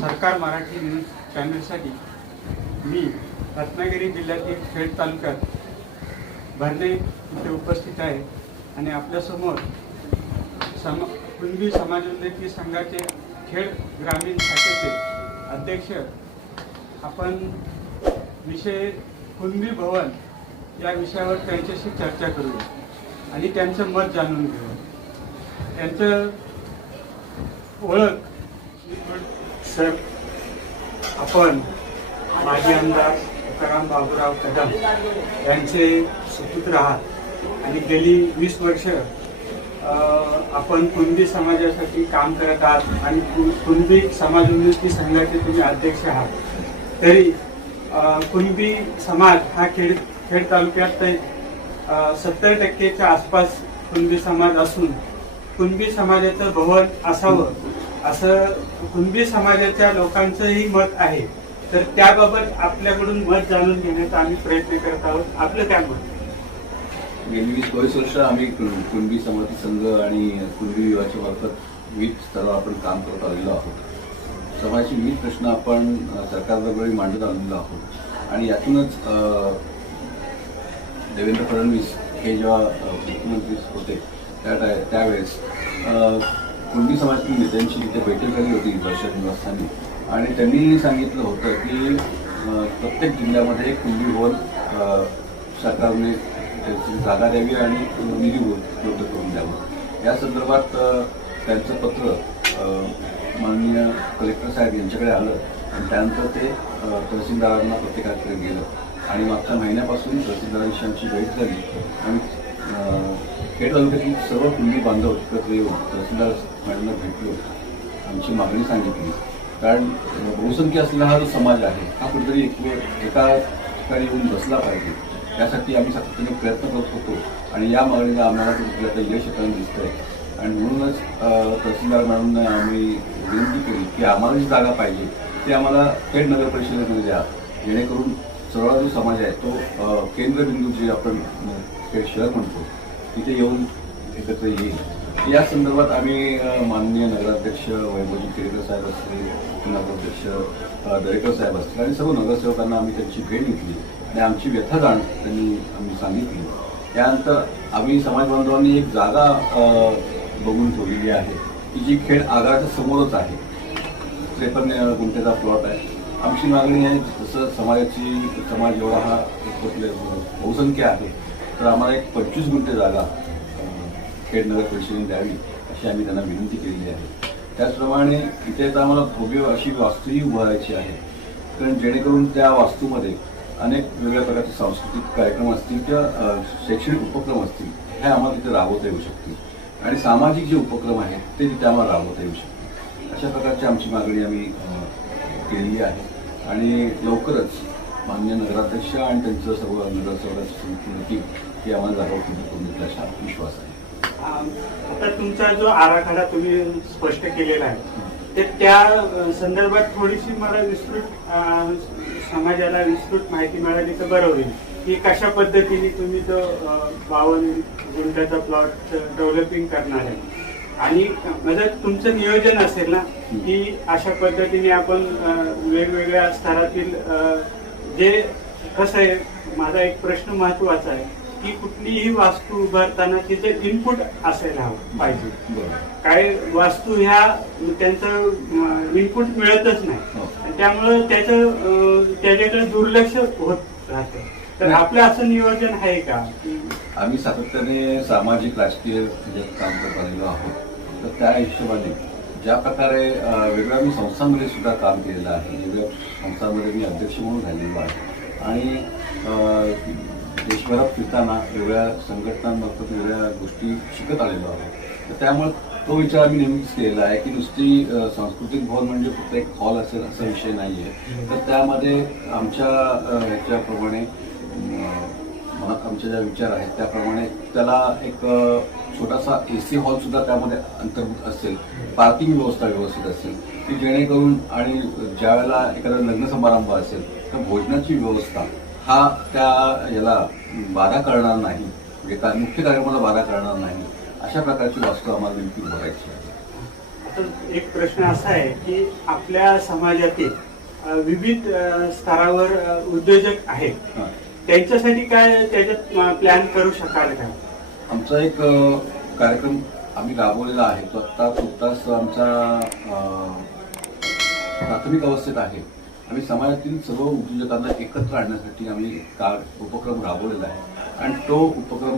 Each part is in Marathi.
सरकार मराठी न्यूज चॅनलसाठी मी रत्नागिरी जिल्ह्यातील खेड तालुक्यात भरणे इथे उपस्थित आहे आणि आपल्यासमोर कुणबी समाजोन्नती संघाचे खेड ग्रामीण शाखेचे अध्यक्ष आपण विषय कुणबी भवन या विषयावर त्यांच्याशी चर्चा करूया आणि त्यांचं मत जाणून घेऊ. त्यांचं ओळख सर, आपण माजी आमदार तुकाराम बाबूराव कदम यांचे सुपुत्र आहात आणि गेली 20 वर्ष आपण कुणबी समाजासाठी काम करत आहात आणि कुणबी समाजोन्नती संघाचे तुम्ही अध्यक्ष आहात. तरी कुणबी समाज हा खेड तालुक्यात 70% आसपास कुणबी समाज असून कुणबी समाजाचं भवन असावं असं कुणबी समाजाच्या लोकांचंही मत आहे. तर त्याबाबत आपल्याकडून मत जाणून घेण्याचा आम्ही प्रयत्न करत आहोत. आपलं काय मत? गेली 20 वर्ष आम्ही कुणबी समाज संघ आणि कुणबी विवाहाच्या मार्फत विविध स्तरावर आपण काम करत आलेलो आहोत. समाजाचे विविध प्रश्न आपण सरकारबरोबर मांडत आलेलो आहोत आणि यातूनच देवेंद्र फडणवीस हे जेव्हा मुख्यमंत्री होते त्यावेळेस कुणबी समाजातील नेत्यांची तिथे बैठक झाली होती वर्षा निवासस्थानी आणि त्यांनी सांगितलं होतं की प्रत्येक जिल्ह्यामध्ये कुणबी भवन सरकारने त्याची जागा द्यावी आणि निधी उपलब्ध करून द्यावं. या संदर्भात त्यांचं पत्र माननीय कलेक्टर साहेब यांच्याकडे आलं आणि त्यानंतर ते तहसीलदारांना प्रत्येकाकडे गेलं आणि मागच्या महिन्यापासून तहसीलदारांशी आमची भेट झाली आणि खेड तालुक्यातील सर्व कुणबी बांधव एकत्र येऊन तहसीलदार मॅडमना भेटलो, आमची मागणी सांगितली. कारण बहुसंख्य असलेला हा जो समाज आहे हा कुठेतरी एका ठिकाणी येऊन बसला पाहिजे. त्यासाठी आम्ही सातत्याने प्रयत्न करत होतो आणि या मागणीला आम्हाला कुठल्या यश येताना दिसतंय आणि म्हणूनच तहसीलदार मॅडमने आम्ही विनंती केली की आम्हाला जी जागा पाहिजे ती आम्हाला खेड नगर परिषदेमध्ये द्या, जेणेकरून सर्व जो समाज आहे तो केंद्रबिंदू जे आपण खेड शहर म्हणतो तिथे येऊन एकत्र येईल. या संदर्भात आम्ही माननीय नगराध्यक्ष वैभवजी केळकर साहेब असतील, नगराध्यक्ष दरेकर साहेब असतील आणि सर्व नगरसेवकांना आम्ही त्यांची भेट घेतली आणि आमची व्यथा जाण त्यांनी आम्ही सांगितली. त्यानंतर आम्ही समाज बांधवांनी एक जागा बघून ठेवलेली आहे की जी खेड आगाराच्या समोरच आहे. 53 गुंठेचा प्लॉट आहे. आमची मागणी आहे जसं समाज एवढा हा बहुसंख्य आहे तर आम्हाला एक 25 गुंठे जागा खेड नगर परिषदेने द्यावी अशी आम्ही त्यांना विनंती केलेली आहे. त्याचप्रमाणे इथे तर आम्हाला भव्य अशी वास्तूही उभारायची आहे, कारण जेणेकरून त्या वास्तूमध्ये अनेक वेगळ्या प्रकारचे सांस्कृतिक कार्यक्रम असतील किंवा शैक्षणिक उपक्रम असतील हे आम्हाला तिथे राबवता येऊ शकतील आणि सामाजिक जे उपक्रम आहेत ते तिथे आम्हाला राबवता येऊ शकतील. अशा प्रकारची आमची मागणी आम्ही केलेली आहे आणि लवकरच माननीय नगराध्यक्ष आणि त्यांचं सर्व नगरसेवकांची समिती होती की आम्हाला जागा उपलब्ध करून देतील असा विश्वास आहे. आता तुमचा जो आराखडा तुम्ही स्पष्ट केलेला आहे ते त्या संदर्भात थोडीशी मला समाजाला विस्तृत माहिती मिळाली तर बरं होईल की कशा पद्धतीने तुम्ही तो 52 गुंठ्याचा प्लॉट डेव्हलपिंग करणार आहे आणि म्हणजे तुमचं नियोजन असेल ना की अशा पद्धतीने आपण वेगवेगळ्या स्तरातील जे कसं आहे. माझा एक प्रश्न महत्वाचा आहे की कुठलीही वास्तू उभारताना तिथे इनपुट असायला पाहिजे. काय वास्तू ह्या त्यांचं इनपुट मिळतच नाही आणि त्यामुळं त्याच्याकडे दुर्लक्ष होत राहतं. तर आपलं असं नियोजन आहे का? आम्ही सातत्याने सामाजिक राजकीय काम करत आलेलो आहोत. तर त्या हिशोबाने ज्या प्रकारे वेगवेगळ्या मी संस्थांमध्ये सुद्धा काम केलेलं आहे, वेगवेगळ्या संस्थांमध्ये मी अध्यक्ष म्हणून राहिलेलो आहे आणि देशभरात फिरताना वेगळ्या संघटनांमार्फत वेगळ्या गोष्टी शिकत आलेलो आहोत. तर त्यामुळे तो विचार आम्ही नेहमीच केलेला आहे की नुसती सांस्कृतिक भवन म्हणजे फक्त एक हॉल असेल असा विषय नाही आहे. तर त्यामध्ये आमच्या ह्याच्याप्रमाणे आमचे ज्या विचार आहेत त्याप्रमाणे त्याला एक छोटासा AC हॉलसुद्धा त्यामध्ये अंतर्भूत असेल, पार्किंग व्यवस्था व्यवस्थित असेल की जेणेकरून आणि ज्या वेळेला एखादा लग्न समारंभ असेल तर भोजनाची व्यवस्था हा त्या याला बाधा करणार नाही, म्हणजे मुख्य कार्यक्रमाला बाधा करणार नाही अशा प्रकारची वास्तू आम्हाला नेमकी बघायची आहे. आता एक प्रश्न असा आहे की आपल्या समाजातील विविध स्तरावर उद्योजक आहेत, हां. त्यांच्यासाठी काय त्याच्यात प्लॅन करू शकाल का? आमचा एक कार्यक्रम आम्ही राबवलेला आहे. तो आत्ता नुकताच आमचा प्राथमिक अवस्थेत आहे. आम्ही समाजातील सर्व उद्योजकांना एकत्र आणण्यासाठी आम्ही उपक्रम राबवलेला आहे आणि तो उपक्रम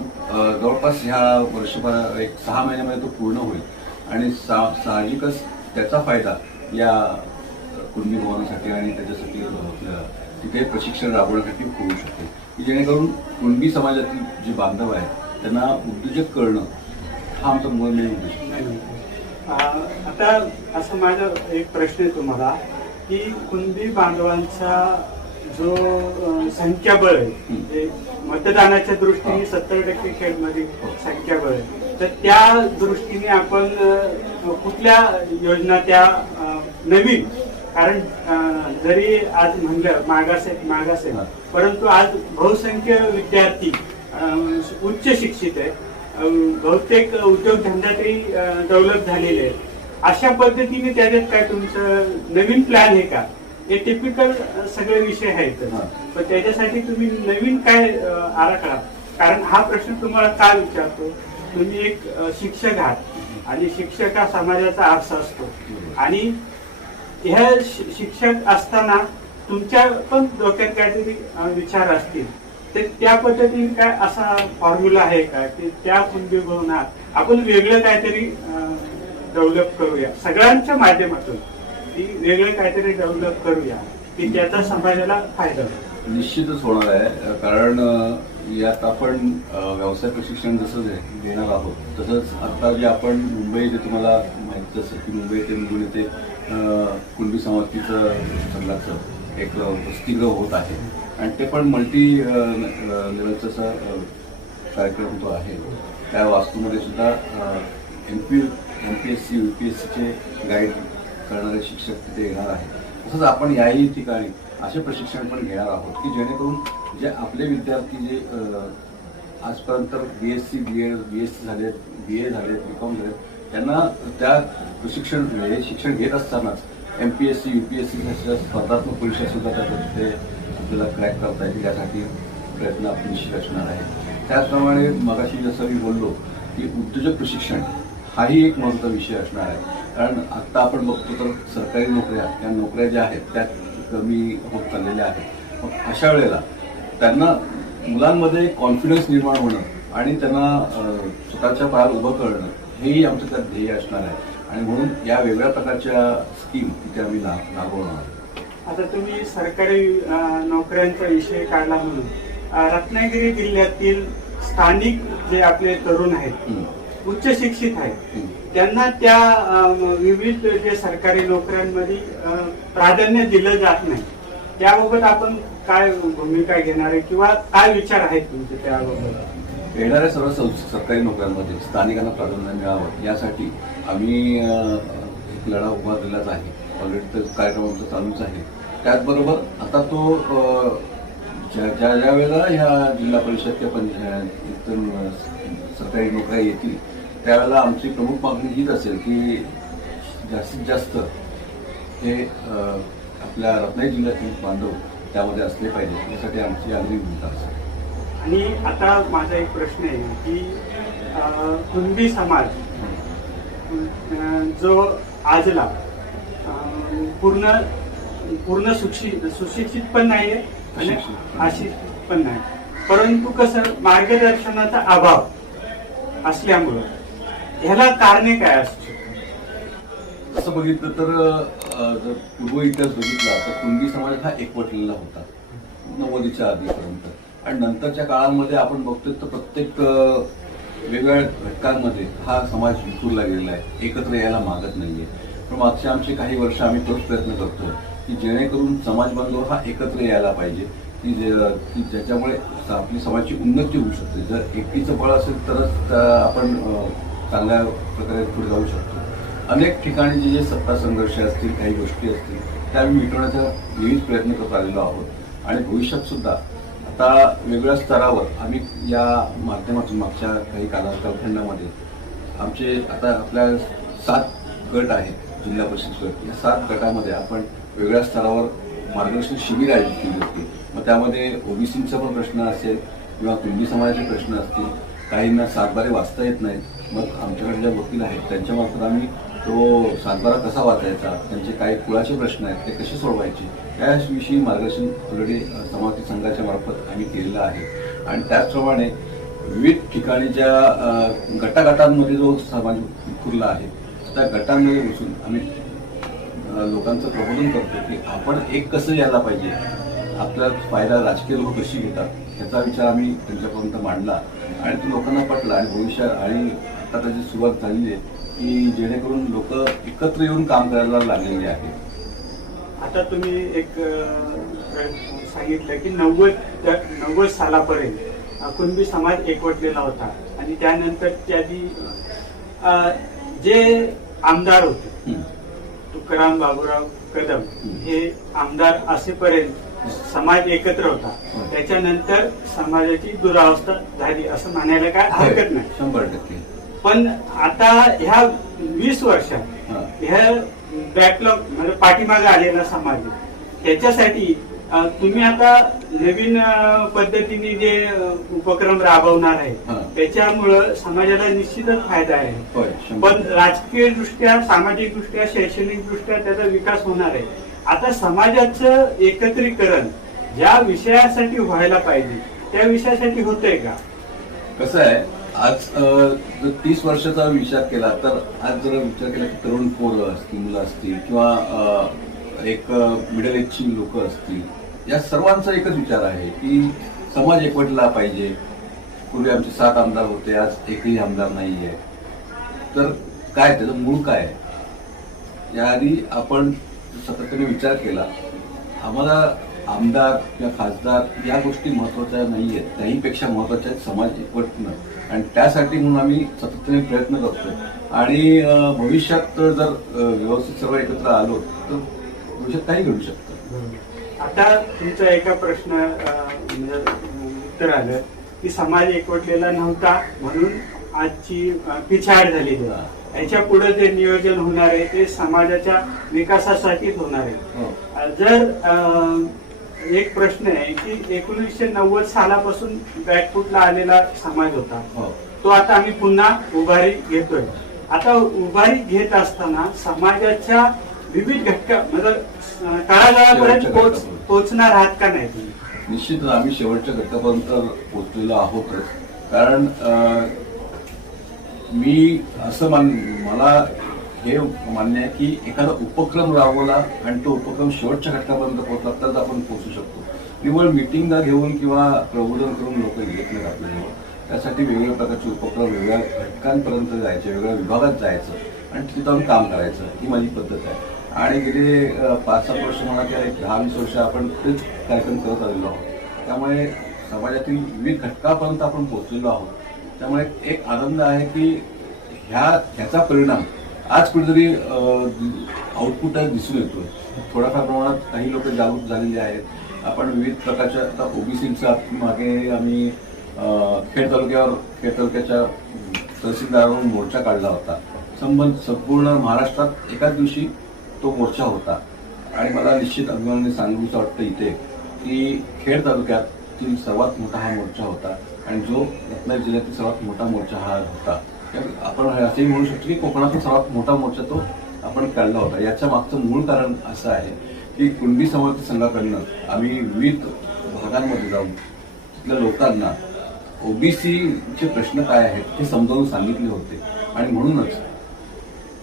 जवळपास ह्या वर्षभर एक 6 महिन्यामध्ये तो पूर्ण होईल आणि साहजिकच त्याचा फायदा या कुणबी भवनासाठी आणि त्याच्यासाठी तिथे प्रशिक्षण राबवण्यासाठी होऊ शकते की जेणेकरून कुणबी समाजातील जे बांधव आहेत त्यांना उद्योजक करणं हा आमचा मूळ मेन उद्देश आहे. आता असं माझा एक प्रश्न आहे तुम्हाला की कुणबी बांधवांचा जो संख्याबळ आहे, म्हणजे मतदानाच्या दृष्टीने 70% खेडमध्ये संख्याबळ आहे, तर त्या दृष्टीने आपण कुठल्या योजना त्या नवीन, कारण जरी आज म्हणलं मागास आहे, परंतु आज बहुसंख्य विद्यार्थी उच्च शिक्षित आहे, बहुतेक उद्योगधंद्यातही डेव्हलप झालेले आहेत. अशा पद्धतीने त्याच्यात काय तुमचं नवीन प्लॅन आहे का? हे टिपिकल सगळे विषय आहेत, पण त्याच्यासाठी तुम्ही नवीन काय आराखडा? कारण हा प्रश्न तुम्हाला का विचारतो, तुम्ही एक शिक्षक आहात आणि शिक्षक हा समाजाचा आरसा असतो आणि ह्या शिक्षक असताना तुमच्या पण डोक्यात काहीतरी विचार असतील, तर त्या पद्धतीने काय असा फॉर्म्युला आहे का की त्या कुणबी भवनात आपण वेगळं काहीतरी डेव्हलप करूया, सगळ्यांच्या माध्यमातून की वेगळं काहीतरी डेव्हलप करूया की त्याचा समाजाला फायदा होईल? निश्चितच होणार आहे. कारण यात आपण व्यवसाय प्रशिक्षण जसं देणार आहोत तसंच आता जे आपण मुंबई जे तुम्हाला माहिती असेल की मुंबई ते निघून येथे कुणबी समाजाचं संघाचं एक वसतिगृह होत आहे आणि ते पण मल्टी लेवलचा असा कार्यक्रम तो आहे. त्या वास्तूमध्ये सुद्धा MPSC UPSCचे गाईड करणारे शिक्षक तिथे येणार आहेत. तसंच आपण याही ठिकाणी असे प्रशिक्षण पण घेणार आहोत की जेणेकरून जे आपले विद्यार्थी जे आजपर्यंत BSc BSc झालेत, BA झालेत, BCom झालेत, त्यांना त्या शिक्षण घेत असतानाच MPSC UPSC स्पर्धात्मक परीक्षा सुद्धा ते आपल्याला क्रॅक करता येतील यासाठी प्रयत्न आपण निश्चित असणार आहे. त्याचप्रमाणे मगाशी जसं मी बोललो की उद्योजक प्रशिक्षण हाही एक महत्त्वाचा विषय असणार आहे. कारण आत्ता आपण बघतो तर सरकारी नोकऱ्या, त्या नोकऱ्या ज्या आहेत त्या कमी होत चाललेल्या आहेत. मग अशा वेळेला त्यांना मुलांमध्ये कॉन्फिडन्स निर्माण होणं आणि त्यांना स्वतःच्या पायावर उभं करणं हेही आमचं त्यात ध्येय असणार आहे आणि म्हणून या वेगळ्या प्रकारच्या स्कीम तिथे आम्ही राबवणार. आता तुम्ही सरकारी नोकऱ्यांचा विषय काढला म्हणून रत्नागिरी जिल्ह्यातील स्थानिक जे आपले तरुण आहेत, उच्च शिक्षित आहेत, त्यांना त्या विविध जे सरकारी नोकऱ्यांमध्ये प्राधान्य दिलं जात नाही, त्याबाबत आपण काय भूमिका घेणार आहे किंवा काय विचार आहेत तुमचे त्याबाबत? येणाऱ्या सर्व सरकारी नोकऱ्यांमध्ये स्थानिकांना प्राधान्य मिळावं यासाठी आम्ही एक लढा उभा दिलाच आहे. ऑलरेडी तर कार्यक्रम आमचा चालूच आहे. त्याचबरोबर आता तो ज्या वेळेला ह्या जिल्हा परिषद किंवा इतर सरकारी नोकऱ्या येतील त्यावेळेला आमची प्रमुख मागणी हीच असेल की जास्तीत जास्त हे आपल्या रत्नागिरी जिल्ह्यातील बांधव त्यामध्ये असले पाहिजे, यासाठी आमची आग्रही भूमिका असेल. आणि आता माझा एक प्रश्न आहे की कुणबी समाज जो आजला पूर्ण सुशिक्षित पण नाहीये आणि अशिक्षित पण नाही, परंतु कसं मार्गदर्शनाचा अभाव असल्यामुळं ह्याला कारणे काय असू शकतात? असं बघितलं तर जर पूर्व इतिहास बघितला तर कुणबी समाज हा एकवटलेला होता 90च्या आधीपर्यंत आणि नंतरच्या काळामध्ये आपण बघतोय तर प्रत्येक वेगवेगळ्या घटकांमध्ये हा समाज विखुरला गेलेला आहे, एकत्र यायला मागत नाहीये. पण मागच्या आमचे काही वर्ष आम्ही तोच प्रयत्न करतोय की जेणेकरून समाज बांधव हा एकत्र यायला पाहिजे की ज्याच्यामुळे आपली समाजाची उन्नती होऊ शकते. जर एकटीचं बळ असेल तरच आपण चांगल्या प्रकारे पुढे जाऊ शकतो. अनेक ठिकाणी जे सत्ता संघर्ष असतील, काही गोष्टी असतील त्या आम्ही मिटवण्याचा नेहमीच प्रयत्न करत आलेलो आहोत आणि भविष्यात सुद्धा आता वेगवेगळ्या स्तरावर आम्ही या माध्यमातून मागच्या काही कालखंडामध्ये आमचे आता आपल्या 7 गट आहेत जिल्हा परिषद गट, या 7 गटामध्ये आपण वेगळ्या स्तरावर मार्गदर्शन शिबिर आयोजित केली होती. मग त्यामध्ये ओबीसींचा पण प्रश्न असेल किंवा कुणबी समाजाचे प्रश्न असतील, काहींना सातबारे वाचता येत नाहीत, मग आमच्याकडे ज्या वकील आहेत त्यांच्यामार्फत आम्ही तो सातबारा कसा वाचायचा, त्यांचे काही कुळाचे प्रश्न आहेत ते कसे सोडवायचे त्याविषयी मार्गदर्शन ऑलरेडी समाज संघाच्या मार्फत आम्ही केलेलं आहे. आणि त्याचप्रमाणे विविध ठिकाणी ज्या गटागटांमध्ये जो समाज विखुरला आहे त्या गटांमध्ये बसून आम्ही लोकांचं प्रबोधन करतो की आपण एक कसं यायला पाहिजे, आपला फायदा राजकीय लोक कशी घेतात याचा विचार आम्ही त्यांच्यापर्यंत मांडला आणि तो लोकांना पटला. आणि भविष्यात आणि आता त्याची सुरुवात झालेली आहे की जेणेकरून लोक एकत्र येऊन काम करायला लागलेले आहेत. आता तुम्ही एक सांगितलं की 90 सालापर्यंत कुणबी समाज एकवटलेला होता आणि त्यानंतर त्याची जे आमदार होते तुकाराम बाबूराव कदम हे आमदार असेपर्यंत समाज एकत्र होता. त्याच्यानंतर समाजाची दुरावस्था झाली असं म्हणायला काय हरकत नाही, 100%. पण आता ह्या 20 वर्षात ह्या बॅकलॉग म्हणजे पाठीमागे आलेला समाज आहे, त्याच्यासाठी तुम्ही आता नवीन पद्धतीने जे उपक्रम राबवणार आहे त्याच्यामुळं समाजाला निश्चितच फायदा आहे. पण राजकीय दृष्ट्या, सामाजिक दृष्ट्या, शैक्षणिक दृष्ट्या त्याचा विकास होणार आहे. आता समाजाचं एकत्रीकरण ज्या विषयासाठी व्हायला पाहिजे त्या विषयासाठी होतंय का? कसं आहे, आज जर 30 वर्षाचा विचार केला तर आज जर विचार केला की तरुण पोरं असतील, मुलं असतील किंवा एक मिडल एजची लोक असतील, या सर्वांचा एकच विचार आहे की समाज एकवटला पाहिजे. पूर्वी आमचे 7 आमदार होते, आज एकही आमदार नाही आहे. तर काय त्याचं मूळ काय आहे, याआधी आपण सातत्याने विचार केला. आम्हाला आमदार किंवा खासदार या गोष्टी महत्वाच्या नाही आहेत, त्याहीपेक्षा महत्वाच्या आहेत समाज एकवटणं. आणि त्यासाठी म्हणून आम्ही सातत्याने प्रयत्न करतोय. आणि भविष्यात जर व्यवस्थित सर्व एकत्र आलो तर भविष्यात काही घडू शकतं. आता तुमचा एका प्रश्न उत्तर आलं की समाज एकवटलेला नव्हता म्हणून आजची पिछाड झालेली आहे. याच्या पुढे जे नियोजन होणार आहे ते समाजाच्या विकासासाठीच होणार आहे. जर एक प्रश्न आहे की 1990 सालापासून बॅकफुटला आलेला समाज होता, तो आता आम्ही पुन्हा उभारी घेतोय. आता उभारी घेत असताना समाजाच्या विविध घटका म्हणजे तळागाळापर्यंत पोहोचणार आहात का नाही तुम्ही? निश्चितच आम्ही शेवटच्या घटकापर्यंत पोहोचलेलो आहोतच. कारण मी असं मला हे मान्य आहे की एखादा उपक्रम राबवला आणि तो उपक्रम शेवटच्या घटकापर्यंत पोहोचला तरच आपण पोहोचू शकतो. केवळ मिटिंगा घेऊन किंवा प्रबोधन करून लोक येत नाहीत आपल्याजवळ. त्यासाठी वेगवेगळ्या प्रकारचे उपक्रम वेगवेगळ्या घटकांपर्यंत जायचे, वेगवेगळ्या विभागात जायचं आणि तिथे जाऊन काम करायचं, ही माझी पद्धत आहे. आणि गेले 5-7 वर्ष म्हणा किंवा 10-20 वर्ष आपण तेच कार्यक्रम करत आलेलो आहोत. त्यामुळे समाजातील विविध घटकापर्यंत आपण पोहोचलेलो आहोत. त्यामुळे एक आनंद आहे की ह्याचा परिणाम आज कुठेतरी आउटपुट दिसून येतोय. थोड्याफार प्रमाणात काही लोक जागरूक झालेले आहेत. आपण विविध प्रकारच्या आता ओबीसींचा मागे आम्ही खेड तालुक्याच्या तहसीलदारावरून मोर्चा काढला होता. संपूर्ण महाराष्ट्रात एकाच दिवशी तो मोर्चा होता. आणि मला निश्चित अभिमानाने सांगूचं वाटतं इथे की खेड तालुक्यातील सर्वात मोठा हा मोर्चा होता आणि जो रत्नागिरी जिल्ह्यातील सर्वात मोठा मोर्चा हा होता. आपण असंही म्हणू शकतो की कोकणातील सर्वात मोठा मोर्चा तो आपण काढला होता. याच्या मागचं मूळ कारण असं आहे की कुणबी समाज संघाकडनं आम्ही विविध भागांमध्ये जाऊन तिथल्या लोकांना ओबीसीचे प्रश्न काय आहेत हे समजावून सांगितले होते. आणि म्हणूनच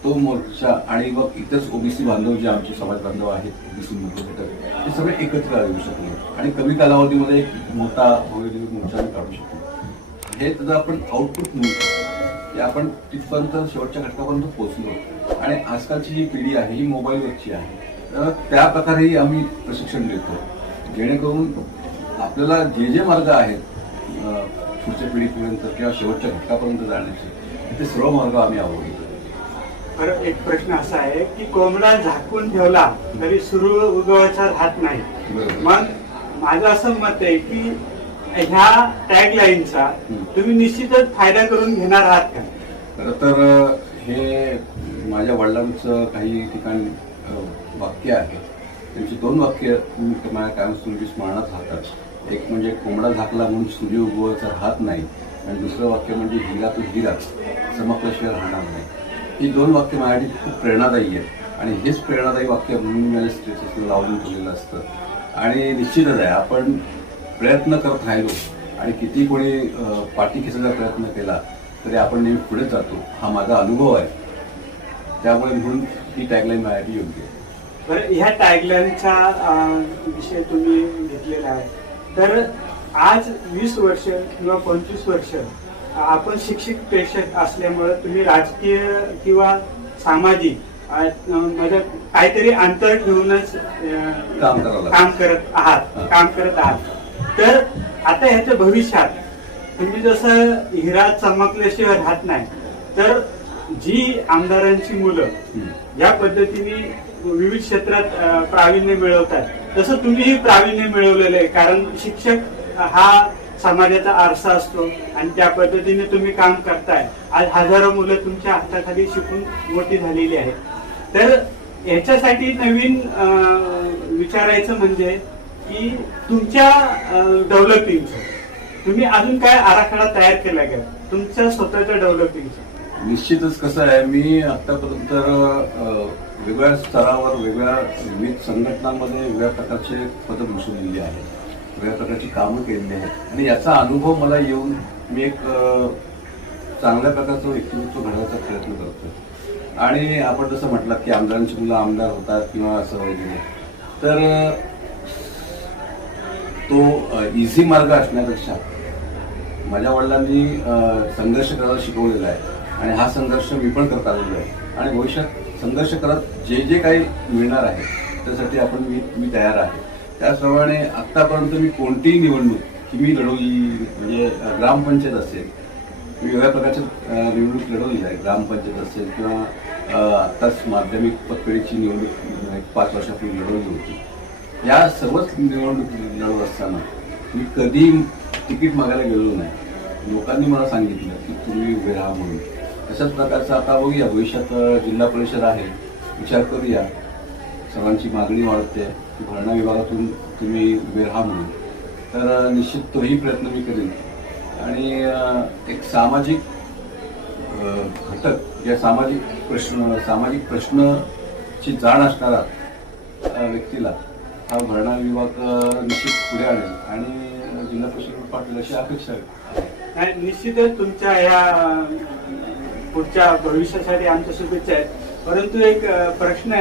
तो मोर्चा आणि मग इतर ओबीसी बांधव जे आमचे समाज बांधव आहेत, ओबीसी घटक, ते सगळे एकत्र येऊ शकले आणि कमी कालावधीमध्ये एक मोठा भव्य मोर्चा काढू शकतो. हे त्याचं आपण आउटपुट म्हणू शकतो की आपण तिथपर्यंत शेवटच्या घटकापर्यंत पोहोचलो. आणि आजकालची जी पिढी आहे ही मोबाईलवरची आहे. तर त्या प्रकारेही आम्ही प्रशिक्षण देतो जेणेकरून आपल्याला जे मार्ग आहेत पुढच्या पिढीपर्यंत किंवा शेवटच्या घटकापर्यंत जाण्याचे ते सर्व मार्ग आम्ही अवलंबतो. बरं, एक प्रश्न असा आहे की कोंबडा झाकून ठेवला तरी सूर्य उगवायचा राहत नाही. मग माझं असं मत आहे की ह्या टॅगलाईनचा तुम्ही निश्चितच फायदा करून घेणार आहात का? खरं तर हे माझ्या वडिलांचं काही ठिकाणी वाक्य आहे. त्यांची 2 वाक्य मी माझ्या कायम तुमची स्मरणात राहतात. एक म्हणजे कोंबडा झाकला म्हणून सूर्य उगवायचा राहत नाही, आणि दुसरं वाक्य म्हणजे हिरा तो हिरा चमकल्याशिवाय राहणार नाही. ही 2 वाक्य माझ्यासाठी खूप प्रेरणादायी आहेत, आणि हेच प्रेरणादायी वाक्य म्हणून मी माझ्या स्टेटसला लावून ठेवलेलं असतं. आणि निश्चितच आहे, आपण प्रयत्न करत राहिलो आणि किती कोणी पाठी खेचायचा प्रयत्न केला तरी आपण नेहमी पुढे जातो, हा माझा अनुभव आहे. त्यामुळे म्हणून ही टॅगलाईन माझ्यासाठी योग्य आहे. बरं, ह्या टॅगलाईनचा विषय तुम्ही घेतलेला आहे. तर आज 20 वर्ष किंवा 25 वर्ष आपण शिक्षक पेशा असल्यामुळे तुम्ही राजकीय किंवा सामाजिक म्हणजे काहीतरी अंतर ठेवूनच काम करत आहात. तर आता ह्याच्या भविष्यात तुम्ही जसं हिरा चमकल्याशिवाय राहत नाही, तर जी आमदारांची मुलं या पद्धतीने विविध क्षेत्रात प्रावीण्य मिळवतात, तसं तुम्हीही प्रावीण्य मिळवलेलं आहे. कारण शिक्षक हा समाजाचा आरसा असतो आणि त्या पद्धतीने तुम्ही काम करताय. आज हजारो मुलं तुमच्या हाताखाली शिकून मोठी झालेली आहेत. तर याच्यासाठी नवीन विचारायचं म्हणजे की तुमच्या डेव्हलपिंगचं तुम्ही अजून काय आराखडा तयार केला का तुमच्या स्वतःच्या डेव्हलपिंगचा? निश्चितच कसं आहे, मी आतापर्यंत वेगवेगळ्या स्तरावर विविध संघटनांमध्ये वेगवेगळ्या प्रकारचे पदं भूषवलेली आहेत, वेगवेगळ्या प्रकारची कामं केलेली आहेत, आणि याचा अनुभव मला येऊन मी एक चांगल्या प्रकारचं व्यक्तिमत्व घडवायचा प्रयत्न करतो. आणि आपण जसं म्हटलं की आमदारांची मुलं आमदार होतात किंवा असं वगैरे, तर तो इझी मार्ग असण्यापेक्षा माझ्या वडिलांनी संघर्ष करायला शिकवलेला आहे, आणि हा संघर्ष मी पण करत आलेलो आहे. आणि भविष्यात संघर्ष करत जे जे काही मिळणार आहे त्यासाठी मी तयार आहे. त्याचप्रमाणे आत्तापर्यंत मी कोणतीही निवडणूक मी लढवली, म्हणजे ग्रामपंचायत असेल, मी वेगळ्या प्रकारच्या निवडणूक लढवली आहे. ग्रामपंचायत असेल किंवा आत्ताच माध्यमिक पदपेढीची निवडणूक 5 वर्षापूर्वी लढवली होती. या सर्वच निवडणूक लढवत असताना मी कधी तिकीट मागायला गेलो नाही. लोकांनी मला सांगितलं की तुम्ही उभे राहा म्हणून. तशाच प्रकारचं आता बघूया, भविष्यात जिल्हा परिषद आहे, विचार करूया. सर्वांची मागणी वाढते की भरणा विभागातून तुम्ही उभे राहा म्हणून. तर निश्चित तोही प्रयत्न मी करेन. आणि एक सामाजिक घटक या सामाजिक प्रश्नाची जाण असणारा व्यक्तीला हा भरणा विभाग निश्चित पुढे आणेल आणि जिल्हा परिषद पाठवेल अशी अपेक्षा आहे. निश्चितच तुमच्या या पुढच्या भविष्यासाठी आमच्या शुभेच्छा आहेत. परंतु एक प्रश्न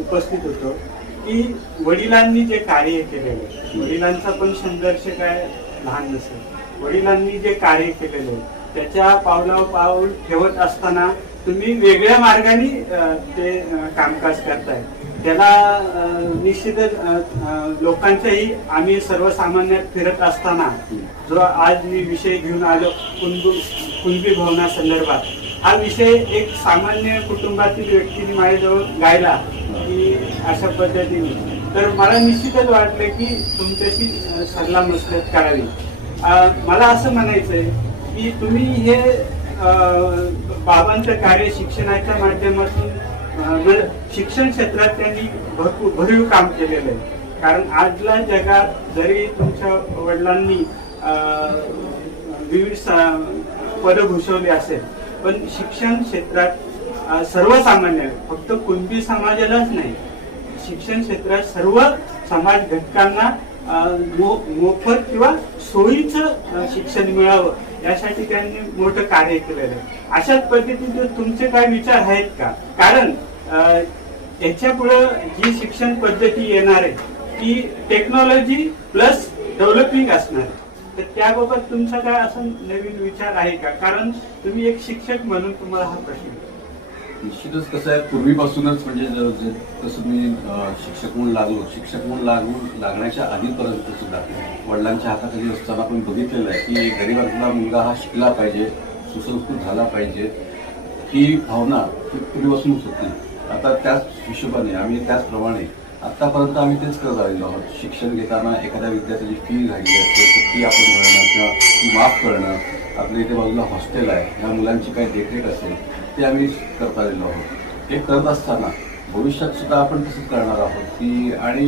उपस्थित होतो की वडिलांनी जे कार्य केलेले, वडिलांचा पण संघर्ष काय लहान नसेल, वडिलांनी जे कार्य केलेले त्याच्या पावलावर पाऊल ठेवत असताना तुम्ही वेगळ्या मार्गाने ते कामकाज करताय. त्याला निश्चितच लोकांच्याही आम्ही सर्वसामान्य फिरत असताना जो आज मी विषय घेऊन आलो कुणबी भवनासंदर्भात, हा विषय एक सामान्य कुटुंबातील व्यक्तीने माझ्याजवळ गायला की अशा पद्धतीने, तर मला निश्चितच वाटलं की तुमच्याशी सल्ला मसलत करावी. मला असं म्हणायचंय की तुम्ही हे बाबांचं कार्य शिक्षणाच्या माध्यमातून शिक्षण क्षेत्रात त्यांनी भरीव काम केलेलं आहे. कारण आजच्या जगात जरी तुमच्या वडिलांनी विविध पदं भूषवली असेल, पण शिक्षण क्षेत्रात सर्वसामान्य फक्त कुणबी समाजालाच नाही, शिक्षण क्षेत्रात सर्व समाज घटकांना मोफत किंवा सोयीचं शिक्षण मिळावं यासाठी त्यांनी मोठं कार्य केलेलं आहे. अशाच पद्धतीचे तुमचे काय विचार आहेत का? कारण याच्या पुढे जी शिक्षण पद्धती येणार आहे ती टेक्नॉलॉजी प्लस डेव्हलपिंग असणार आहे. तर त्याबाबत तुमचा काय असं नवीन विचार आहे का? कारण तुम्ही एक शिक्षक म्हणून तुम्हाला हा प्रश्न. निश्चितच कसं आहे, पूर्वीपासूनच म्हणजे कसं मी शिक्षक म्हणून लागण्याच्या आधीपर्यंत सुद्धा वडिलांच्या हाताखाली असताना आपण बघितलेलं आहे की गरीबातला मुलगा हा शिकला पाहिजे, सुसंस्कृत झाला पाहिजे, ही भावना पूर्वीपासूनच होती. आता त्याच हिशोबाने त्याचप्रमाणे आतापर्यंत आम्ही तेच करत आलेलो आहोत. शिक्षण घेताना एखाद्या विद्यार्थ्याची फी राहिली असते, ती आपण भरणं किंवा ती माफ करणं. आपल्या इथे बाजूला हॉस्टेल आहे, या मुलांची काही देखरेख असेल ते आम्ही करत आलेलो आहोत. हे करत असताना भविष्यात सुद्धा आपण तसंच करणार आहोत की आणि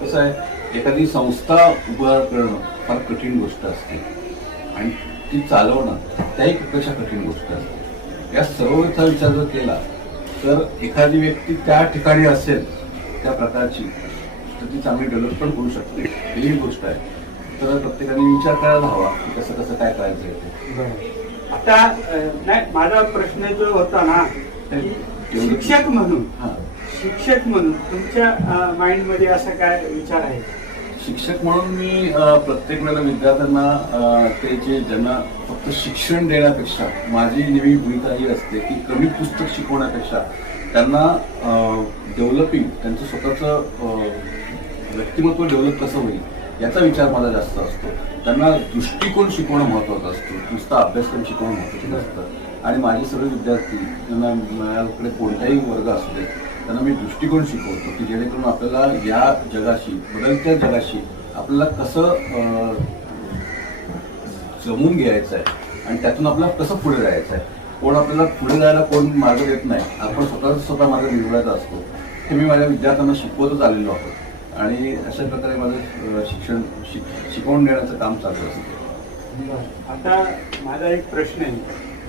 कसं आहे, एखादी संस्था उभा करणं फार कठीण गोष्ट असते आणि ती चालवणं त्याही पेक्षा कठीण गोष्ट असते. या सर्वचा विचार जर केला तर एखादी व्यक्ती त्या ठिकाणी असेल त्या प्रकारची तर ती चांगली डेव्हलप पण होऊ शकते, ही गोष्ट आहे. तर प्रत्येकाने विचार करायला हवा की कसं कसं काय करायचं आहे. आता नाही, माझा प्रश्न जो होता ना, की शिक्षक म्हणून शिक्षक म्हणून तुमच्या माइंड मध्ये असा काय विचार आहे? शिक्षक म्हणून मी प्रत्येक वेळेला विद्यार्थ्यांना ते जे ज्यांना फक्त शिक्षण देण्यापेक्षा माझी नेहमी भूमिका ही असते की कमी पुस्तक शिकवण्यापेक्षा त्यांना डेव्हलपिंग त्यांचं स्वतःचं व्यक्तिमत्व डेव्हलप कसं होईल याचा विचार मला जास्त असतो. त्यांना दृष्टिकोन शिकवणं महत्त्वाचं असतं, नुसता अभ्यासक्रम शिकवणं महत्त्वाचं असतं. आणि माझे सगळे विद्यार्थी त्यांना माझ्याकडे कोणताही वर्ग असू दे त्यांना मी दृष्टिकोन शिकवतो की जेणेकरून आपल्याला या जगाशी, बदलत्या जगाशी आपल्याला कसं जमून घ्यायचं आहे आणि त्यातून आपल्याला कसं पुढे जायचं आहे. कोण आपल्याला पुढे जायला कोण मार्ग देत नाही, आपण स्वतः मार्ग निवडायचा असतो. हे मी माझ्या विद्यार्थ्यांना शिकवतच आलेलो आहोत आणि अशा प्रकारे माझं शिक्षण शिकवून देण्याचं काम चालू असतं. आता माझा एक प्रश्न आहे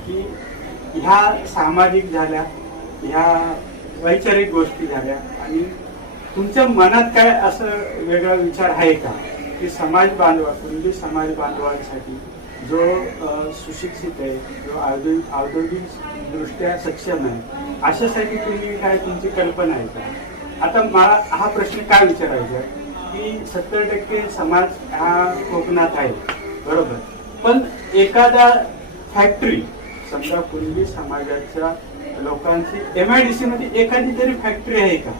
की ह्या सामाजिक झाल्या, ह्या वैचारिक गोष्टी झाल्या आणि तुमच्या मनात काय असं वेगळा विचार आहे का की समाज कुणबी समाज बांधवांसाठी जो सुशिक्षित आहे, जो औद्योगिक दृष्ट्या सक्षम आहे, अशासाठी तुम्ही काय तुमची कल्पना आहे का? आता मला हा प्रश्न काय विचारायचा की 70% समाज हा कोकणात आहे, बरोबर, पण एखादा फॅक्टरी समजा कुणबी समाजाच्या लोकांची MIDC मध्ये एखादी तरी फॅक्टरी आहे का?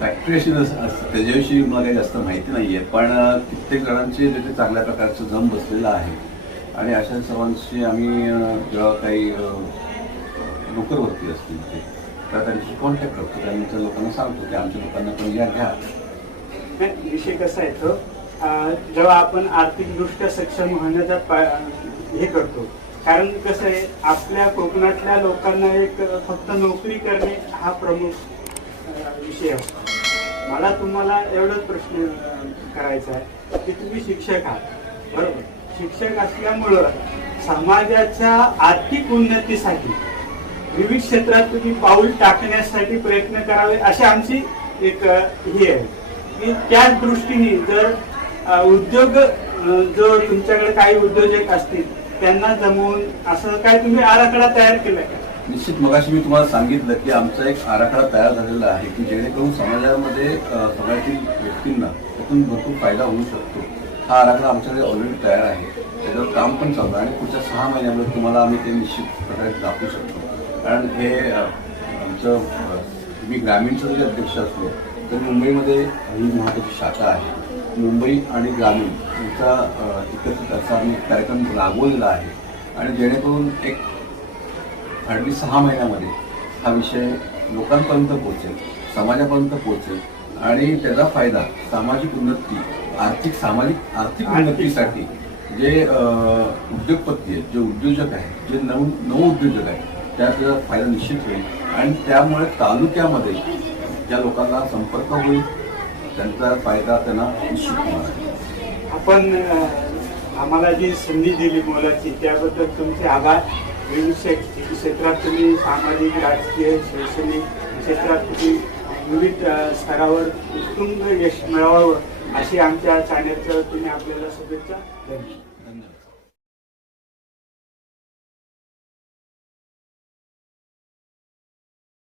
फॅक्टरी अशी त्याच्याविषयी मला काही जास्त माहिती नाहीये, पण कित्येक जणांचे तिथे चांगल्या प्रकारचं जम बसलेलं आहे आणि अशा सर्वांशी आम्ही जेव्हा काही नोकरवरती असतील ते तर त्यांच्याशी कॉन्टॅक्ट करतो, त्यांच्या लोकांना सांगतो की आमच्या लोकांना पण या घ्या. विषय कसा आहे तो, जेव्हा आपण आर्थिकदृष्ट्या सक्षम होण्याचा हे करतो, कारण कसं आहे आपल्या कोकणातल्या लोकांना एक फक्त नोकरी करणे हा प्रमुख विषय असतो. मला तुम्हाला एवढाच प्रश्न करायचा आहे की तुम्ही शिक्षक आहात, बरोबर, शिक्षक असल्यामुळं समाजाच्या आर्थिक उन्नतीसाठी विविध क्षेत्रात तुम्ही पाऊल टाकण्यासाठी प्रयत्न करावे अशी आमची एक हे आहे की त्याच दृष्टीने जर उद्योग जो तुमच्याकडे काही उद्योजक असतील त्यांना जमवून असं काय तुम्ही आराखडा तयार केलाय का? निश्चित मगाशी मी तुम्हाला सांगितलं की आमचा एक आराखडा तयार झालेला आहे की जेणेकरून समाजामध्ये समाजातील व्यक्तींना त्यातून भरपूर फायदा होऊ शकतो. हा आराखडा आमच्याकडे ऑलरेडी तयार आहे, त्याच्यावर काम पण चालू आहे आणि पुढच्या 6 महिन्यामध्ये तुम्हाला आम्ही ते निश्चित प्रकारे दाखवू शकतो. कारण हे आमचं मी ग्रामीणचं जरी अध्यक्ष असलो तर मुंबईमध्ये ही महत्त्वाची शाखा आहे. मुंबई आणि ग्रामीण यांचा एकत्रित असा आम्ही कार्यक्रम राबवलेला आहे आणि जेणेकरून एक अगदी 6 महिन्यामध्ये हा विषय लोकांपर्यंत पोहोचेल, समाजापर्यंत पोहोचेल आणि त्याचा फायदा सामाजिक उन्नती, आर्थिक उन्नतीसाठी जे उद्योगपती आहेत, जे उद्योजक आहेत, जे नव उद्योजक आहेत त्याचा फायदा निश्चित होईल आणि त्यामुळे तालुक्यामध्ये ज्या लोकांना संपर्क होईल त्यांचा फायदा त्यांना निश्चित होणार आहे. आपण आम्हाला जी संधी दिली बोलायची त्याबद्दल तुमचे आभार. विविध क्षेत्रात तुम्ही सामाजिक, राजकीय, शैक्षणिक क्षेत्रात तुम्ही विविध स्तरावर उत्तुंग यश मिळवावं अशी आमच्या चॅनेलच्या तुम्ही आपल्याला शुभेच्छा. धन्यवाद.